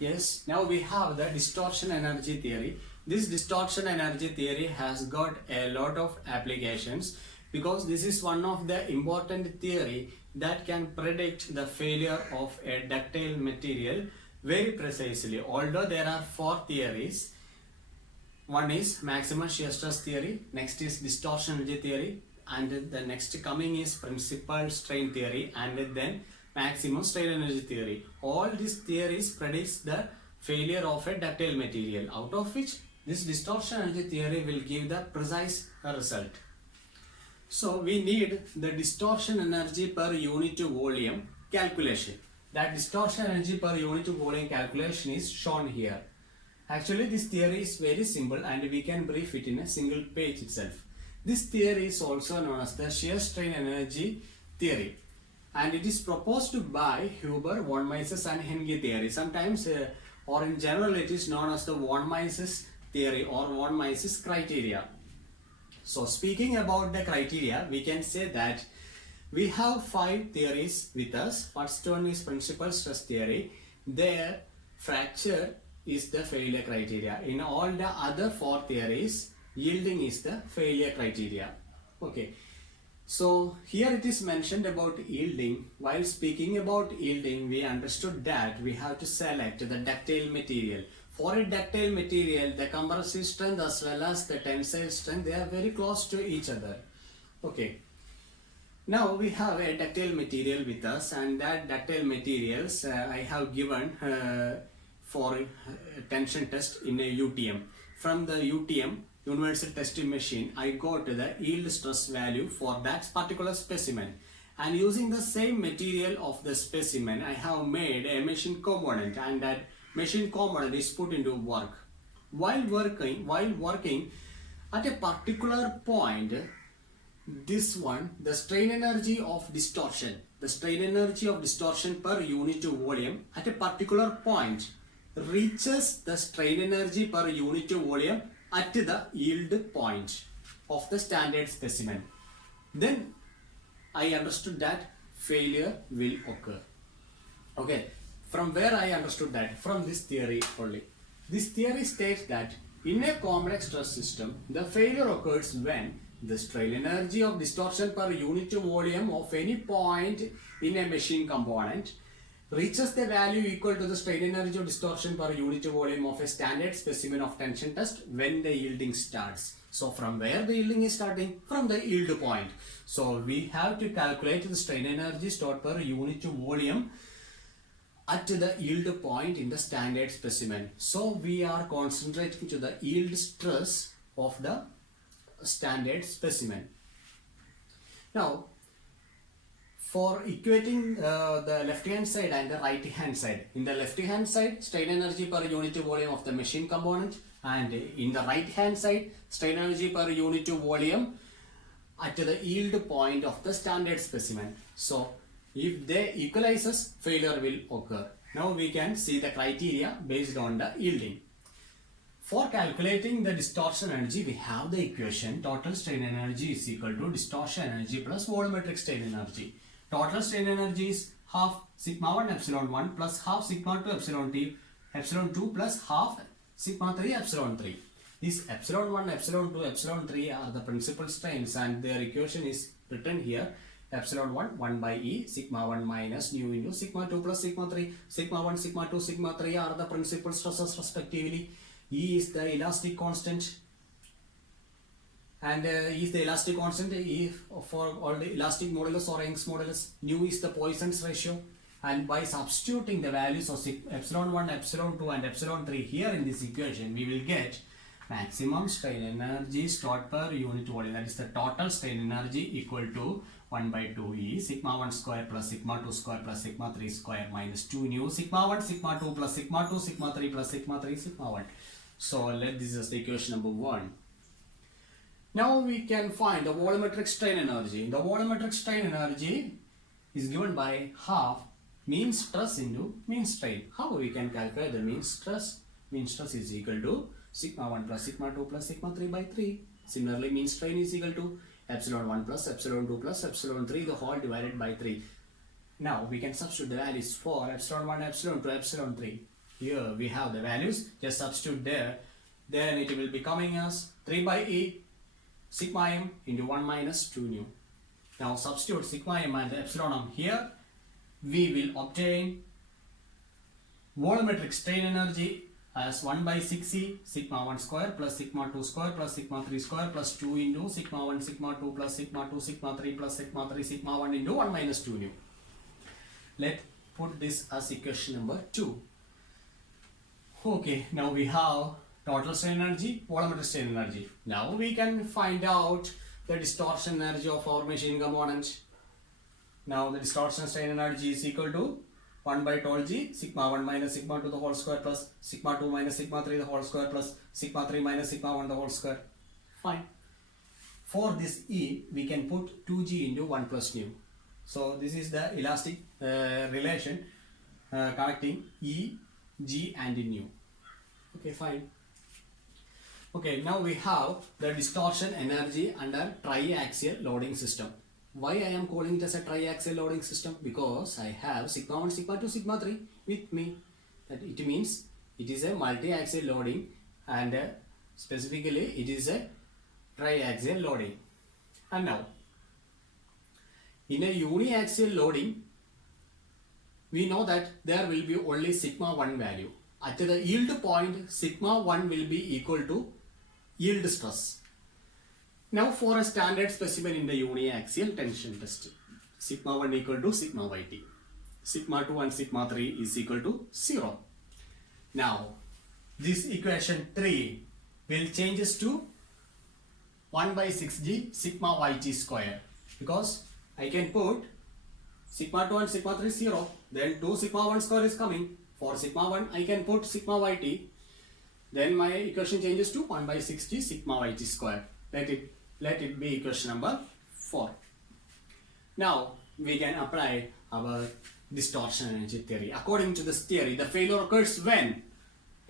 Yes, now we have the distortion energy theory. This distortion energy theory has got a lot of applications because this is one of the important theory that can predict the failure of a ductile material very precisely. Although there are four theories, one is maximum shear stress theory, next is distortion energy theory, and the next coming is principal strain theory, and then maximum strain energy theory. All these theories predicts the failure of a ductile material, out of which this distortion energy theory will give the precise result. So we need the distortion energy per unit volume calculation. That distortion energy per unit volume calculation is shown here. Actually, this theory is very simple and we can brief it in a single page itself. This theory is also known as the shear strain energy theory, and it is proposed by Huber, von Mises and Henke theory. Sometimes or in general it is known as the von Mises theory or von Mises criteria. So speaking about the criteria, we can say that we have 5 theories with us. First one is principal stress theory. There fracture is the failure criteria. In all the other 4 theories, yielding is the failure criteria. Okay. So here it is mentioned about yielding. While speaking about yielding, we understood that we have to select the ductile material. For a ductile material, the compressive strength as well as the tensile strength, they are very close to each other. Okay. Now we have a ductile material with us, and that ductile materials I have given for tension test in a UTM. From the UTM, Universal Testing Machine, I got the yield stress value for that particular specimen. And using the same material of the specimen, I have made a machine component, and that machine component is put into work. While working at a particular point, this one, the strain energy of distortion per unit volume at a particular point reaches the strain energy per unit volume at the yield point of the standard specimen. Then I understood that failure will occur. Okay, from where I understood that? From this theory only. This theory states that in a complex stress system, the failure occurs when the strain energy of distortion per unit volume of any point in a machine component reaches the value equal to the strain energy of distortion per unit volume of a standard specimen of tension test when the yielding starts. So from where the yielding is starting? From the yield point. So we have to calculate the strain energy stored per unit volume at the yield point in the standard specimen. So we are concentrating to the yield stress of the standard specimen. Now, for equating the left hand side and the right hand side, in the left hand side, strain energy per unit volume of the machine component, and in the right hand side, strain energy per unit volume at the yield point of the standard specimen. So if they equalizes, failure will occur. Now we can see the criteria based on the yielding. For calculating the distortion energy, we have the equation total strain energy is equal to distortion energy plus volumetric strain energy. Total strain energy is half sigma 1 epsilon 1 plus half sigma 2 epsilon 2 plus half sigma 3 epsilon 3. These epsilon 1, epsilon 2, epsilon 3 are the principal strains, and their equation is written here. Epsilon 1, 1 by E, sigma 1 minus nu into sigma 2 plus sigma 3. Sigma 1, sigma 2, sigma 3 are the principal stresses respectively. E is the elastic constant, and E is the elastic constant. E for all the elastic modulus or Young's modulus. Nu is the Poisson's ratio, and by substituting the values of epsilon 1, epsilon 2 and epsilon 3 here in this equation, we will get maximum strain energy stored per unit volume, that is the total strain energy, equal to 1 by 2 E sigma 1 square plus sigma 2 square plus sigma 3 square minus 2 nu sigma 1 sigma 2 plus sigma 2 sigma 3 plus sigma 3 sigma 1. So this is the equation number 1. Now we can find the volumetric strain energy. The volumetric strain energy is given by half mean stress into mean strain. How we can calculate the mean stress? Mean stress is equal to sigma 1 plus sigma 2 plus sigma 3 by 3. Similarly, mean strain is equal to epsilon 1 plus epsilon 2 plus epsilon 3 the whole divided by 3. Now we can substitute the values for epsilon 1, epsilon 2, epsilon 3. here we have the values, just substitute there, then it will be coming as 3 by E sigma m into 1 minus 2 nu. Now substitute sigma m and epsilon m here, we will obtain volumetric strain energy as 1 by 6E sigma 1 square plus sigma 2 square plus sigma 3 square plus 2 into sigma 1 sigma 2 plus sigma 2 sigma 3 plus sigma 3 sigma 1 into 1 minus 2 nu. Let's put this as equation number 2. Okay, now we have total strain energy, volumetric strain energy. Now we can find out the distortion energy of our machine component. Now the distortion strain energy is equal to 1 by tau g sigma 1 minus sigma 2 the whole square plus sigma 2 minus sigma 3 the whole square plus sigma 3 minus sigma 1 the whole square. Fine. For this E, we can put 2g into 1 plus nu. So this is the elastic relation connecting E, G and nu. Okay, fine. Okay, now we have the distortion energy under triaxial loading system. Why I am calling it as a triaxial loading system? Because I have sigma 1, sigma 2, sigma 3 with me. That it means it is a multi-axial loading, and specifically it is a triaxial loading. And now in a uniaxial loading, we know that there will be only sigma 1 value. At the yield point, sigma 1 will be equal to yield stress. Now for a standard specimen in the uniaxial tension test, sigma 1 equal to sigma yt. Sigma 2 and sigma 3 is equal to 0. Now this equation 3 will changes to 1 by 6g sigma yt square, because I can put sigma 2 and sigma 3 0, then 2 sigma 1 square is coming. For sigma 1 I can put sigma yt, then my equation changes to 1 by 6g sigma yt square. Let it be equation number 4. Now we can apply our distortion energy theory. According to this theory, the failure occurs when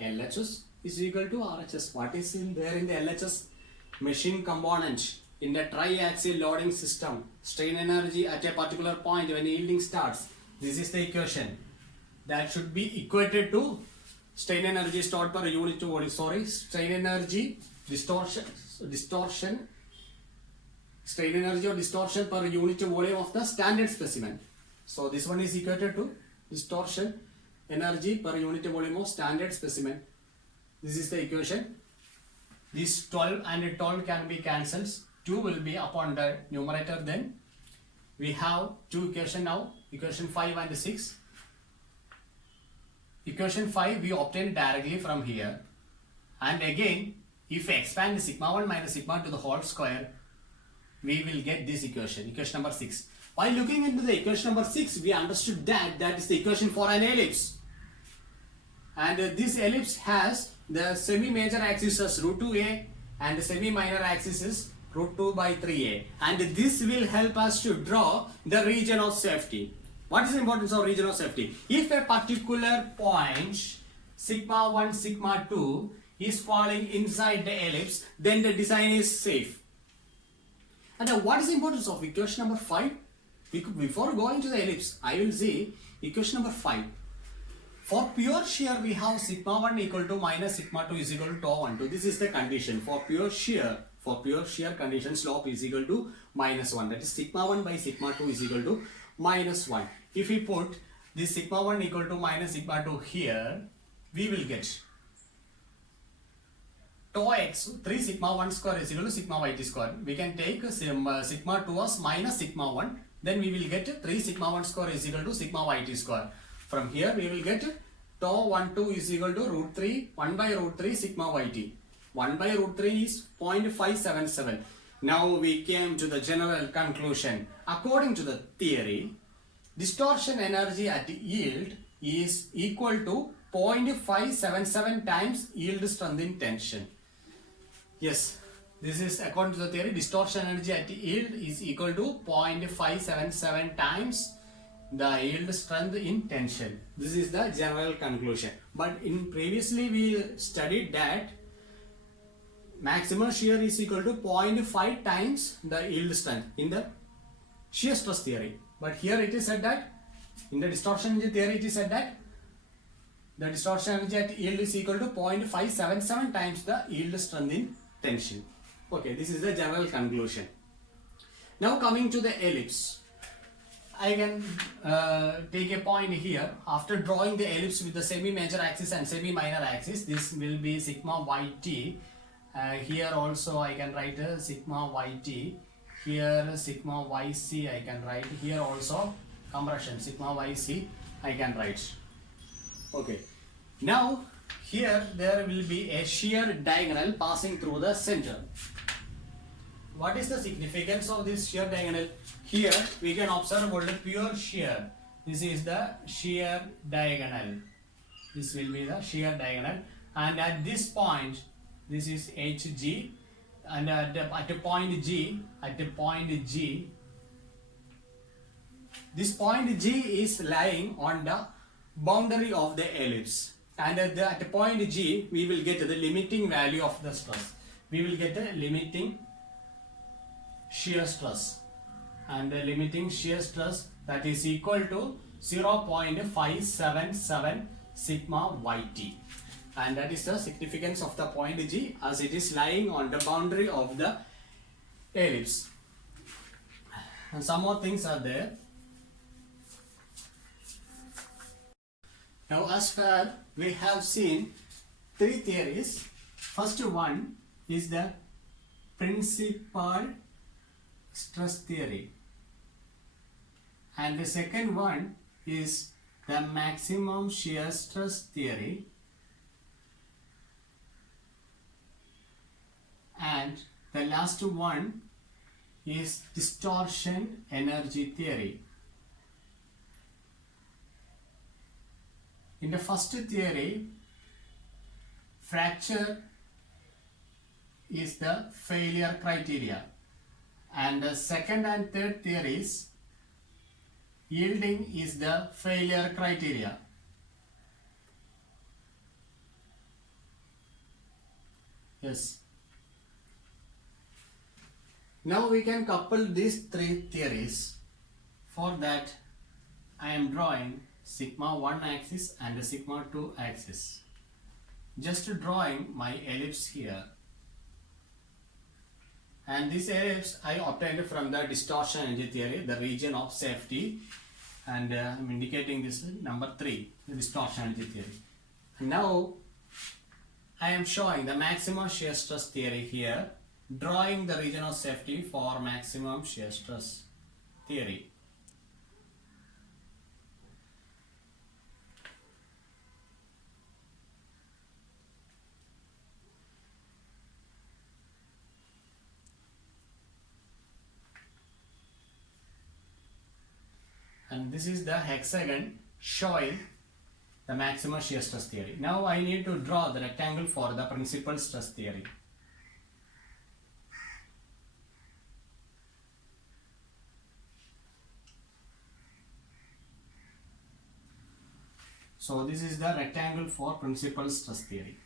LHS is equal to RHS. What is in there in the LHS? Machine component in the triaxial loading system, strain energy at a particular point when yielding starts. This is the equation that should be equated to strain energy stored per unit to volume. Strain energy, distortion, strain energy or distortion per unit volume of the standard specimen. So this one is equated to distortion energy per unit volume of standard specimen. This is the equation. This 12 and 12 can be cancelled. 2 will be upon the numerator. Then we have two equations now, equation 5 and 6. Equation 5 we obtain directly from here, and again if we expand sigma 1 minus sigma to the whole square, we will get this equation, equation number 6. While looking into the equation number 6, we understood that that is the equation for an ellipse, and this ellipse has the semi-major axis as root 2a and the semi-minor axis is root 2 by 3a, and this will help us to draw the region of safety. What is the importance of region of safety? If a particular point sigma 1 sigma 2 is falling inside the ellipse, then the design is safe. And now what is the importance of equation number 5? Before going to the ellipse, I will see equation number 5. For pure shear, we have sigma 1 equal to minus sigma 2 is equal to tau 1 2. This is the condition for pure shear. For pure shear condition, slope is equal to minus 1. That is sigma 1 by sigma 2 is equal to minus 1. If we put this sigma 1 equal to minus sigma 2 here, we will get tau x 3 sigma 1 square is equal to sigma yt square. We can take sigma 2 as minus sigma 1. Then we will get 3 sigma 1 square is equal to sigma yt square. From here we will get tau 1 2 is equal to root 3 1 by root 3 sigma yt. 1 by root 3 is 0.577. Now we came to the general conclusion. According to the theory, distortion energy at yield is equal to 0.577 times yield strength in tension. Yes, this is according to the theory. Distortion energy at yield is equal to 0.577 times the yield strength in tension. This is the general conclusion. But in previously we studied that maximum shear is equal to 0.5 times the yield strength in the shear stress theory. But here it is said that in the distortion energy theory it is said that the distortion energy at yield is equal to 0.577 times the yield strength in tension. Okay, this is the general conclusion. Now coming to the ellipse. I can take a point here. After drawing the ellipse with the semi-major axis and semi-minor axis, this will be sigma yt. Here also I can write sigma yt. Here sigma yc I can write. Here also compression sigma yc I can write. Okay. Now here there will be a shear diagonal passing through the center. What is the significance of this shear diagonal? Here we can observe only pure shear. This is the shear diagonal. This will be the shear diagonal, and at this point, this is HG, and at a point G, this point G is lying on the boundary of the ellipse, and at the point G we will get the limiting value of the stress. We will get a limiting shear stress, and the limiting shear stress that is equal to 0.577 sigma yt, and that is the significance of the point G as it is lying on the boundary of the ellipse. And some more things are there. Now as far we have seen three theories. First one is the principal stress theory, and the second one is the maximum shear stress theory, and the last one is distortion energy theory. In the first theory, fracture is the failure criteria, and the second and third theories, yielding is the failure criteria. Yes. Now we can couple these three theories. For that, I am drawing sigma 1 axis and the sigma 2 axis. Just drawing my ellipse here. And this ellipse I obtained from the distortion energy theory, the region of safety, and I am indicating this number 3, the distortion energy theory. Now I am showing the maximum shear stress theory here, drawing the region of safety for maximum shear stress theory. And this is the hexagon showing the maximum shear stress theory. Now I need to draw the rectangle for the principal stress theory. So this is the rectangle for principal stress theory.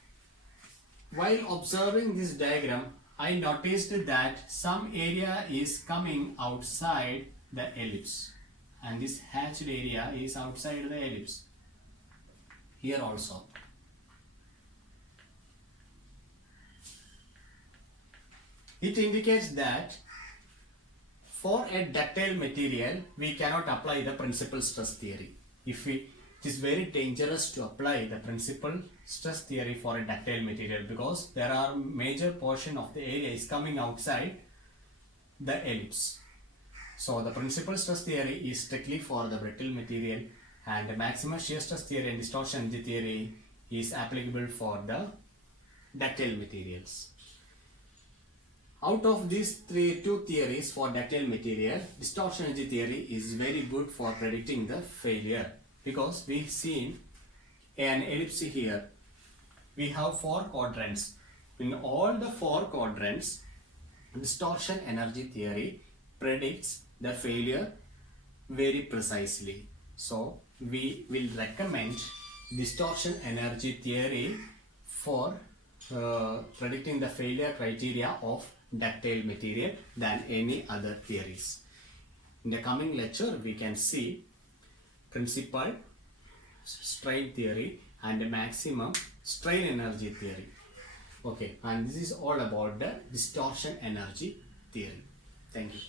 While observing this diagram, I noticed that some area is coming outside the ellipse, and this hatched area is outside the ellipse. Here also. It indicates that for a ductile material, we cannot apply the principal stress theory. It is very dangerous to apply the principal stress theory for a ductile material, because there are major portion of the area is coming outside the ellipse. So the principal stress theory is strictly for the brittle material, and the maximum shear stress theory and distortion energy theory is applicable for the ductile materials. Out of these two theories for ductile material, distortion energy theory is very good for predicting the failure, because we've seen an ellipse here. We have 4 quadrants. In all the 4 quadrants, distortion energy theory predicts the failure very precisely. So we will recommend distortion energy theory for predicting the failure criteria of ductile material than any other theories. In the coming lecture, we can see principal strain theory and maximum strain energy theory. Okay, and this is all about the distortion energy theory. Thank you.